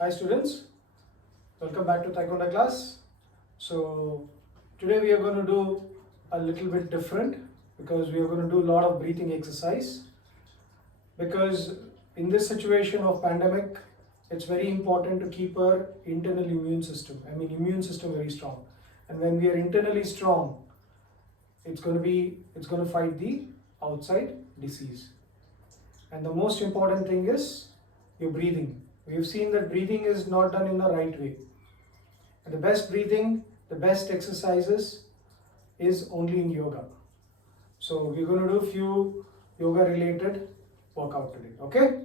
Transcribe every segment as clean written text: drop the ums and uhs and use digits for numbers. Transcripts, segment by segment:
Hi students, welcome back to Taekwondo class. So today we are going to do a little bit different because we are going to do a lot of breathing exercise because in this situation of pandemic it's very important to keep our internal immune system, immune system very strong. And when we are internally strong, it's going to fight the outside disease. And the most important thing is your breathing. We've seen that breathing is not done in the right way. And the best breathing, the best exercises is only in yoga. So we're going to do a few yoga related workout today. Okay?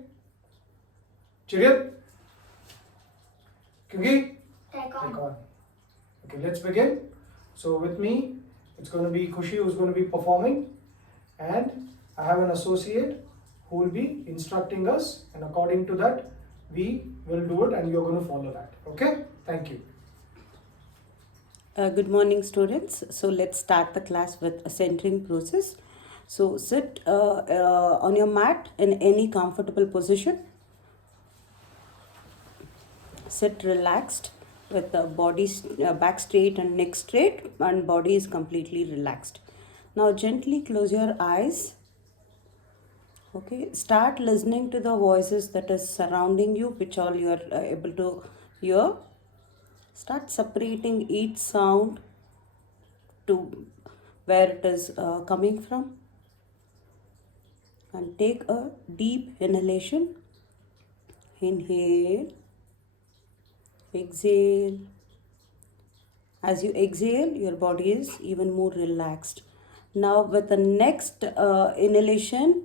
Cheerio. Kyunki? Take on. Okay, let's begin. So with me, it's going to be Kushi who's going to be performing, and I have an associate who will be instructing us, and according to that, we will do it and you're going to follow that. Okay? Thank you. Good morning, students. So let's start the class with a centering process. So sit on your mat in any comfortable position. Sit relaxed with the body back straight and neck straight, and body is completely relaxed. Now gently close your eyes. Okay, start listening to the voices that is surrounding you, which all you are able to hear. Start separating each sound to where it is coming from, and take a deep inhalation. Inhale, exhale. As you exhale, your body is even more relaxed. Now with the next inhalation,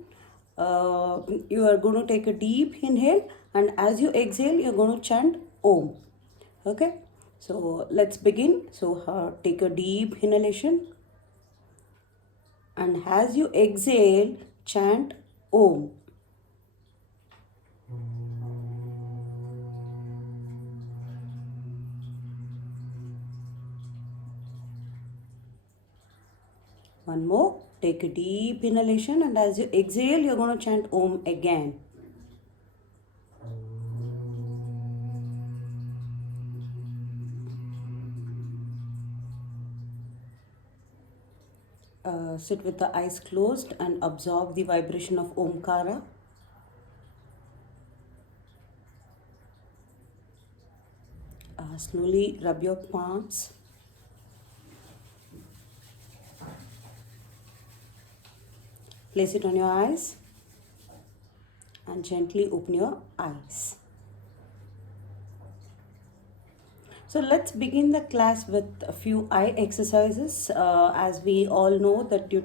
you are going to take a deep inhale, and as you exhale, you're going to chant Om. Okay, so let's begin. So take a deep inhalation, and as you exhale, chant Om. One more. Take a deep inhalation, and as you exhale, you're going to chant Om again. Sit with the eyes closed and absorb the vibration of Omkara. Slowly rub your palms. Place it on your eyes and gently open your eyes. So let's begin the class with a few eye exercises. As we all know that due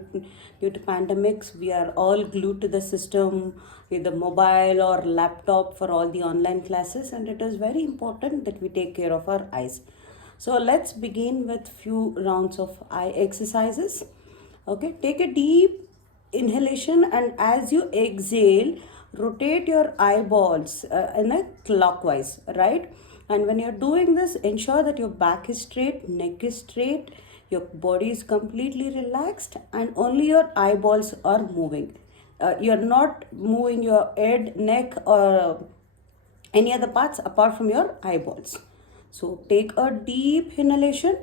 to pandemics, we are all glued to the system with the mobile or laptop for all the online classes, and it is very important that we take care of our eyes. So let's begin with few rounds of eye exercises. Okay, take a deep inhalation, and as you exhale, rotate your eyeballs in a clockwise, right? And when you're doing this, ensure that your back is straight, neck is straight, your body is completely relaxed, and only your eyeballs are moving. You're not moving your head, neck, or any other parts apart from your eyeballs. So take a deep inhalation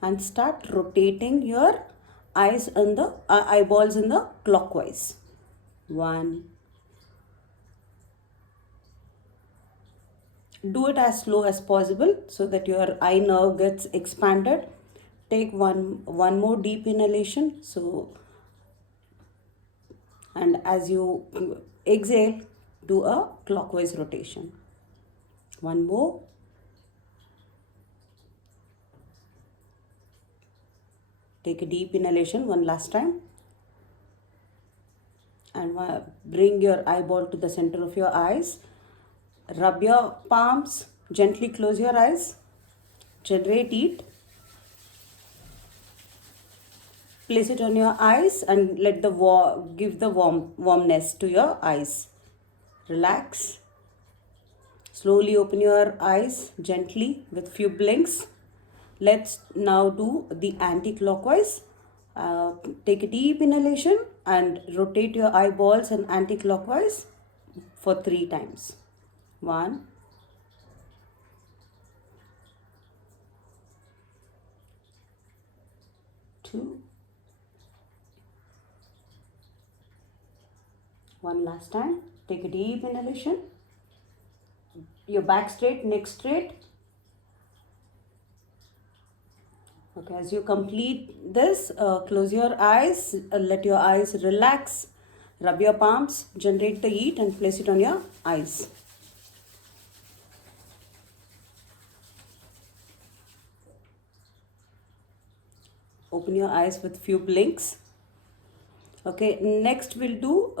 and start rotating your eyes and the eyeballs in the clockwise. 1. Do it as slow as possible so that your eye nerve gets expanded. Take one more deep inhalation. So, and as you exhale, do a clockwise rotation. One more. Take a deep inhalation one last time. And bring your eyeball to the center of your eyes. Rub your palms. Gently close your eyes. Generate it. Place it on your eyes and let the give the warmness to your eyes. Relax. Slowly open your eyes gently with few blinks. Let's now do the anti-clockwise. Take a deep inhalation and rotate your eyeballs in anti-clockwise for 3 times. 1, One last time. Take a deep inhalation. Your back straight, neck straight. Okay, as you complete this, close your eyes, let your eyes relax, rub your palms, generate the heat and place it on your eyes. Open your eyes with few blinks. Okay, next we'll do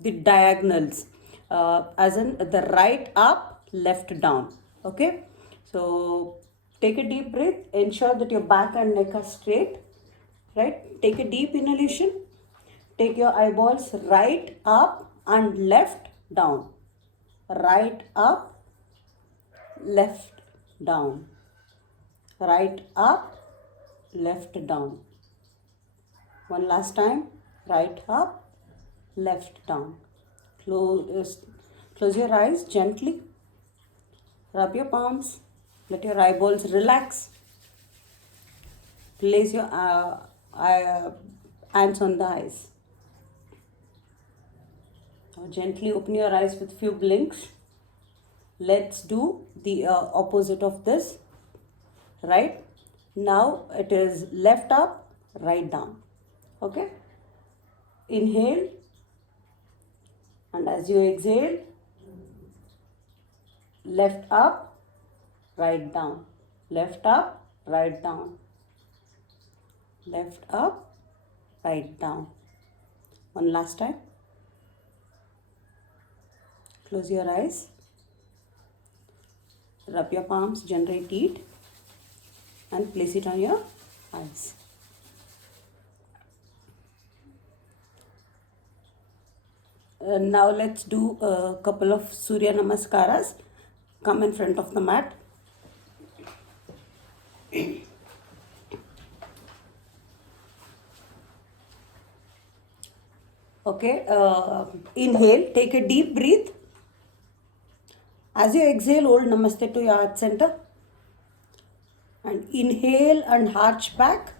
the diagonals, as in the right up, left down. Okay, so take a deep breath, ensure that your back and neck are straight. Right, take a deep inhalation, take your eyeballs right up and left down, right up, left down, right up, left down. One last time, right up, left down. Close your eyes gently. Rub your palms. Let your eyeballs relax. Place your hands on the eyes. Now gently open your eyes with few blinks. Let's do the opposite of this. Right? Now it is left up, right down. Okay? Inhale, and as you exhale, left up, right down, left up, right down, left up, right down. One last time. Close your eyes, rub your palms, generate heat and place it on your eyes. Now let's do a couple of Surya Namaskaras. Come in front of the mat. Okay, inhale, take a deep breath. As you exhale, hold Namaste to your heart center. And inhale and arch back.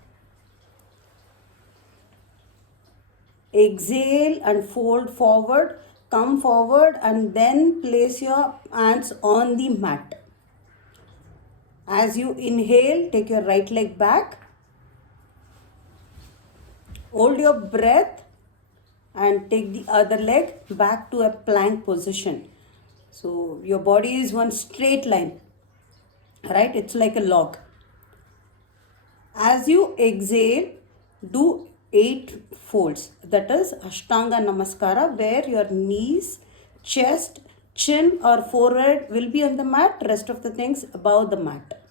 Exhale and fold forward, come forward and then place your hands on the mat. As you inhale, take your right leg back. Hold your breath and take the other leg back to a plank position. So your body is one straight line, right? It's like a log. As you exhale, do 8 folds. That is Ashtanga Namaskara, where your knees, chest, chin or forehead will be on the mat, rest of the things above the mat.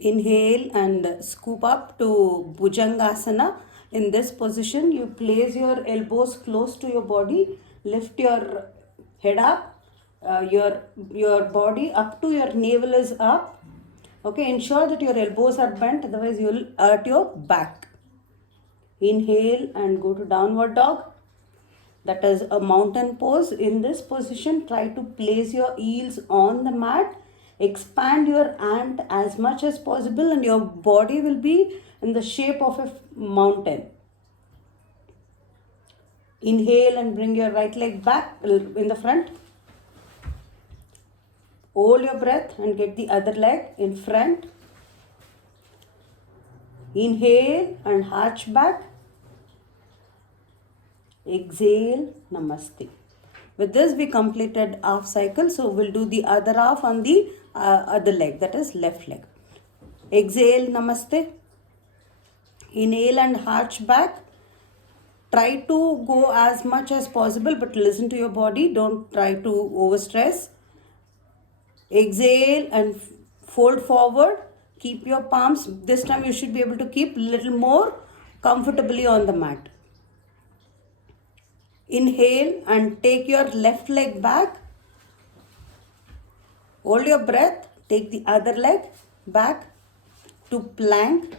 Inhale and scoop up to Bhujangasana. In this position, you place your elbows close to your body, lift your head up, your body up to your navel is up. Okay, ensure that your elbows are bent, otherwise you will hurt your back. Inhale and go to downward dog. That is a mountain pose. In this position, try to place your heels on the mat. Expand your hand as much as possible and your body will be in the shape of a mountain. Inhale and bring your right leg back in the front. Hold your breath and get the other leg in front. Inhale and arch back. Exhale, Namaste. With this we completed half cycle. So we'll do the other half on the other leg, that is left leg. Exhale, Namaste. Inhale and arch back. Try to go as much as possible, but listen to your body. Don't try to overstress. Exhale and fold forward. Keep your palms. This time you should be able to keep little more comfortably on the mat. Inhale and take your left leg back. Hold your breath. Take the other leg back to plank.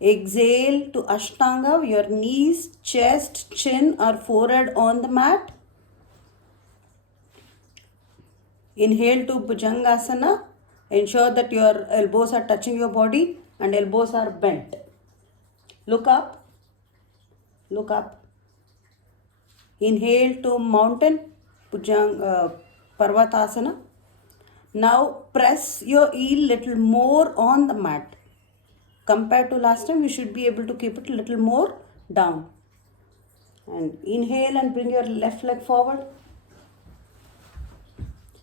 Exhale to Ashtanga. Your knees, chest, chin or forehead on the mat. Inhale to Bhujangasana. Ensure that your elbows are touching your body and elbows are bent. Look up. Look up. Inhale to mountain, Parvatasana. Now press your heel little more on the mat. Compared to last time, you should be able to keep it a little more down. And inhale and bring your left leg forward.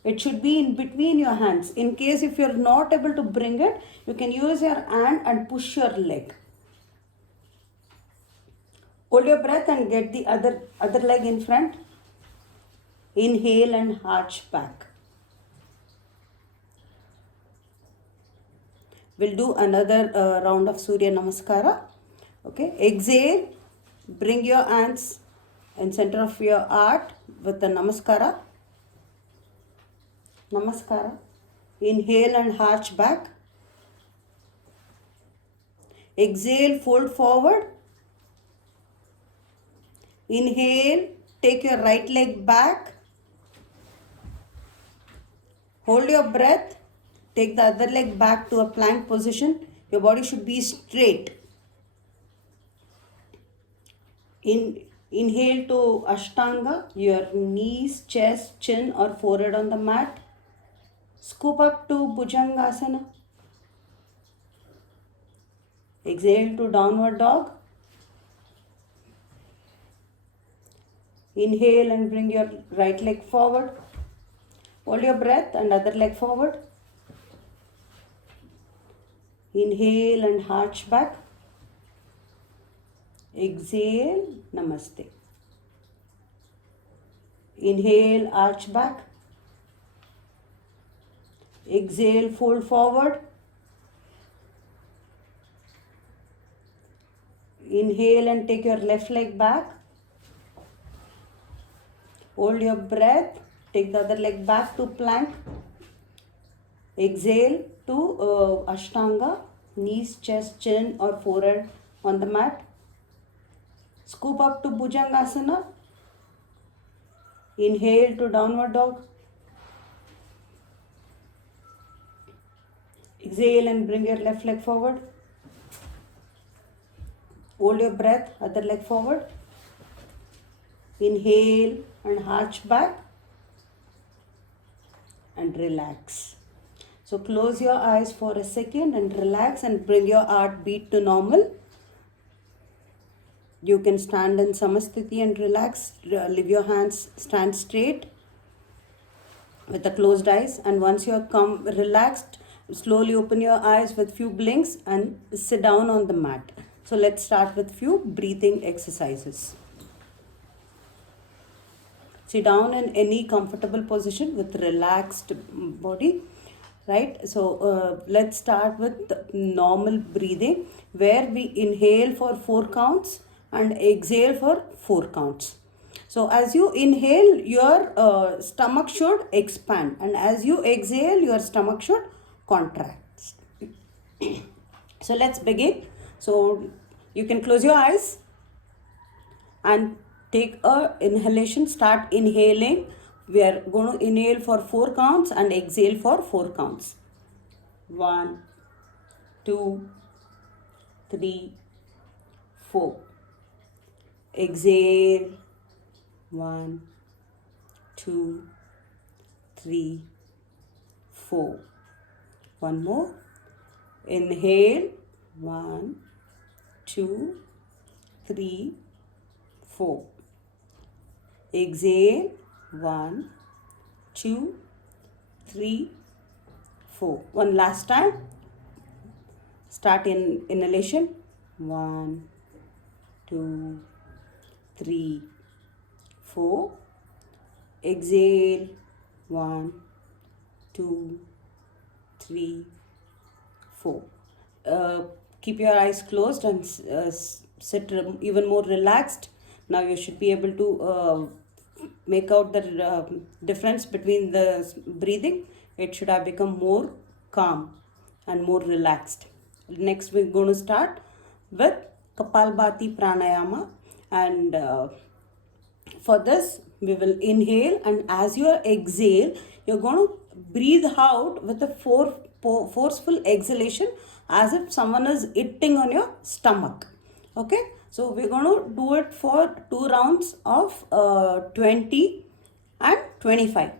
It should be in between your hands. In case if you're not able to bring it, you can use your hand and push your leg. Hold your breath and get the other leg in front. Inhale and arch back. We'll do another round of Surya Namaskara. Okay. Exhale. Bring your hands in center of your heart with the Namaskara. Namaskara. Inhale and arch back. Exhale, fold forward. Inhale, take your right leg back. Hold your breath. Take the other leg back to a plank position. Your body should be straight. Inhale to Ashtanga. Your knees, chest, chin or forehead on the mat. Scoop up to Bhujangasana. Exhale to Downward Dog. Inhale and bring your right leg forward. Hold your breath and other leg forward. Inhale and arch back. Exhale, Namaste. Inhale, arch back. Exhale, fold forward. Inhale and take your left leg back. Hold your breath. Take the other leg back to plank. Exhale to Ashtanga. Knees, chest, chin or forehead on the mat. Scoop up to Bhujangasana. Inhale to Downward Dog. Exhale and bring your left leg forward. Hold your breath, other leg forward. Inhale and arch back and relax. So close your eyes for a second and relax and bring your heartbeat to normal. You can stand in Samasthiti and relax. Leave your hands, stand straight with the closed eyes. And once you have come relaxed, slowly open your eyes with few blinks and sit down on the mat. So let's start with few breathing exercises. Sit down in any comfortable position with relaxed body. Right, so let's start with normal breathing where we inhale for 4 counts and exhale for 4 counts. So as you inhale, your stomach should expand, and as you exhale, your stomach should contract. So let's begin. So you can close your eyes and take a inhalation. Start inhaling. We are going to inhale for 4 counts and exhale for 4 counts. 1, 2, 3, 4. Exhale. 1, 2, 3, 4. One more. Inhale. 1, 2, 3, 4. Exhale. 1, 2, 3, 4. One last time. Start in inhalation. 1, 2, 3, 4. Exhale. 1, 2, 3, 4. Keep your eyes closed and sit even more relaxed. Now you should be able to make out the difference between the breathing. It should have become more calm and more relaxed. Next we're going to start with Kapalbhati Pranayama, and for this we will inhale, and as you exhale you're going to breathe out with a forceful exhalation as if someone is hitting on your stomach. Okay, So we're going to do it for 2 rounds of 20 and 25.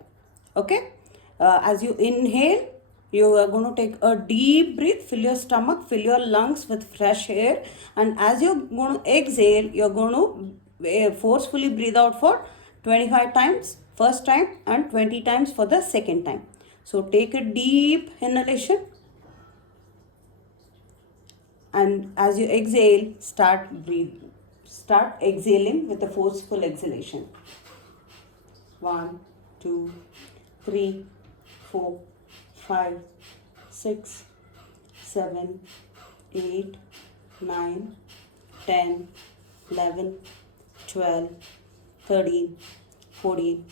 Okay. As you inhale, you are going to take a deep breath, fill your stomach, fill your lungs with fresh air, and as you're going to exhale, you're going to forcefully breathe out for 25 times first time and 20 times for the second time. So take a deep inhalation, and as you exhale, start exhaling with a forceful exhalation. 1, 2, 3, 4, 5, 6, 7, 8, 9, 10, 11, 12, 13, 14,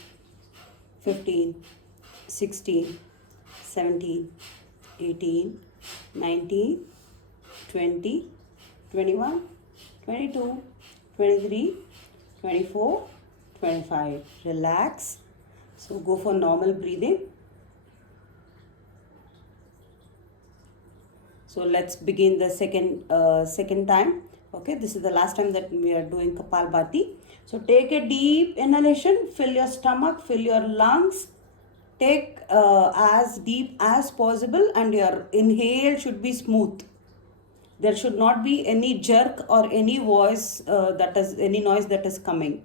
15, 16, 17, 18, 19, 20, 21, 22, 23, 24, 25. Relax. So go for normal breathing. So let's begin the second time. Okay, this is the last time that we are doing Kapalbhati. So take a deep inhalation, fill your stomach, fill your lungs. Take as deep as possible, and your inhale should be smooth. There should not be any jerk or any any noise that is coming.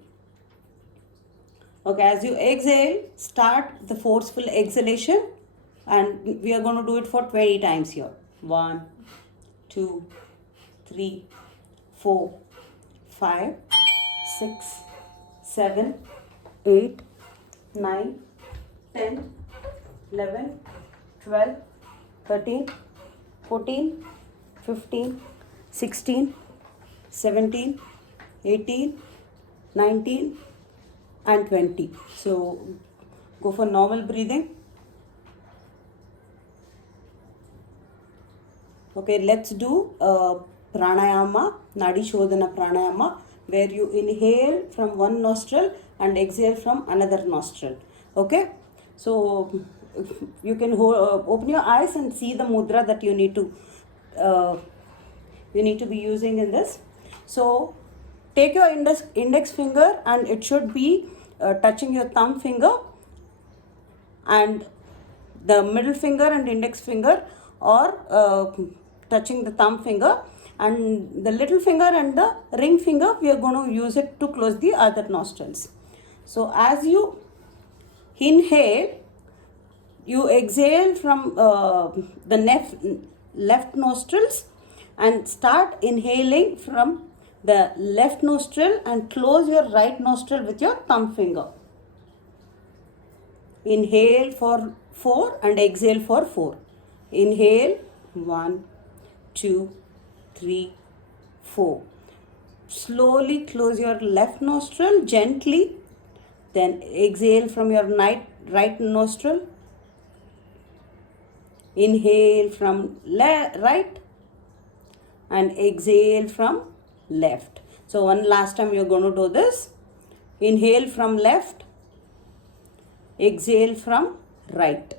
Okay, as you exhale, start the forceful exhalation, and we are going to do it for 20 times here. 1, 2, 3, 4, 5, 6, 7, 8, 9, 10, 11, 12, 13, 14, 15, 16, 17, 18, 19, and 20. So go for normal breathing. Okay, let's do pranayama, Nadi Shodhana pranayama, where you inhale from one nostril and exhale from another nostril. Okay, so you can open your eyes and see the mudra that you need to be using in this. So take your index finger, and it should be touching your thumb finger, and the middle finger and index finger are touching the thumb finger, and the little finger and the ring finger, we are going to use it to close the other nostrils. So as you inhale, you exhale from the left nostrils and start inhaling from the left nostril, and close your right nostril with your thumb finger. Inhale for 4 and exhale for 4. Inhale 1, 2, 3, 4. Slowly close your left nostril gently, then exhale from your right nostril. Inhale from right and exhale from left. So one last time you're going to do this. Inhale from left, exhale from right.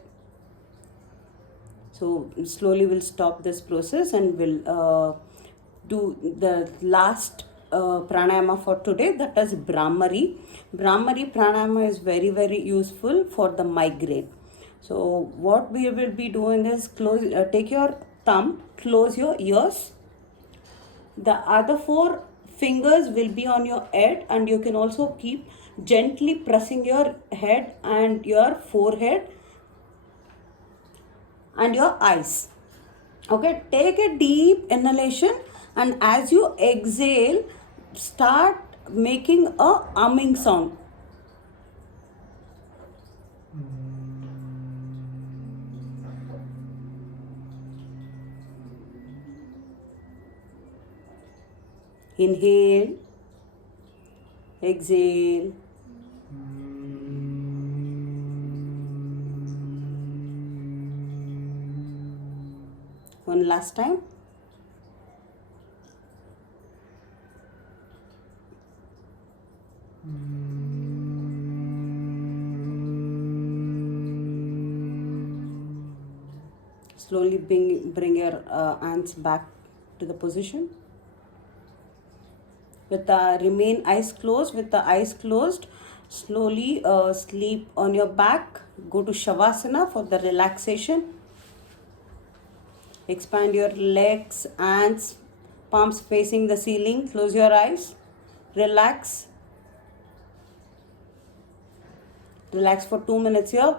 So slowly we'll stop this process, and we'll do the last pranayama for today, that is Brahmari. Brahmari pranayama is very, very useful for the migraine. So what we will be doing is take your thumb, close your ears. The other 4 fingers will be on your head, and you can also keep gently pressing your head and your forehead and your eyes. Okay, take a deep inhalation, and as you exhale, start making a humming sound. Inhale, exhale. One last time. Slowly bring your hands back to the position. with the remain eyes closed. With the eyes closed, slowly sleep on your back. Go to Shavasana for the relaxation. Expand your legs, hands, palms facing the ceiling. Close your eyes. Relax. Relax for 2 minutes here.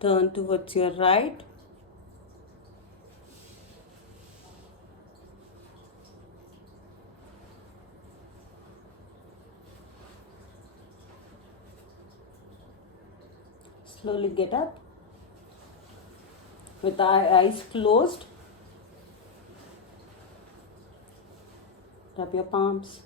Turn towards your right. Slowly get up. With our eyes closed, rub your palms.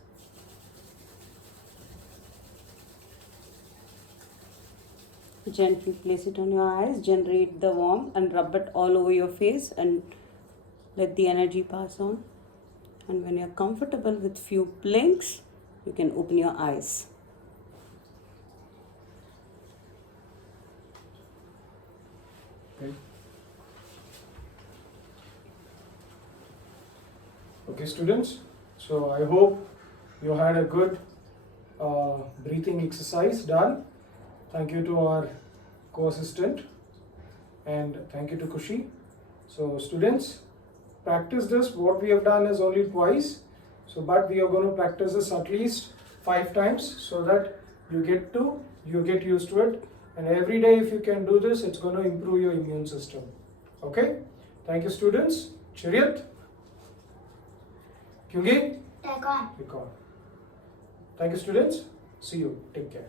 Gently place it on your eyes, generate the warmth and rub it all over your face and let the energy pass on. And when you're comfortable with few blinks, you can open your eyes. Okay. Okay, students. So I hope you had a good breathing exercise done. Thank you to our co-assistant and thank you to Kushi. So students, practice this. What we have done is only twice. So but we are going to practice this at least 5 times so that you get used to it. And every day if you can do this, it's going to improve your immune system. Okay? Thank you students. Chariot. Kyungi? Take on. Record. Thank you students. See you. Take care.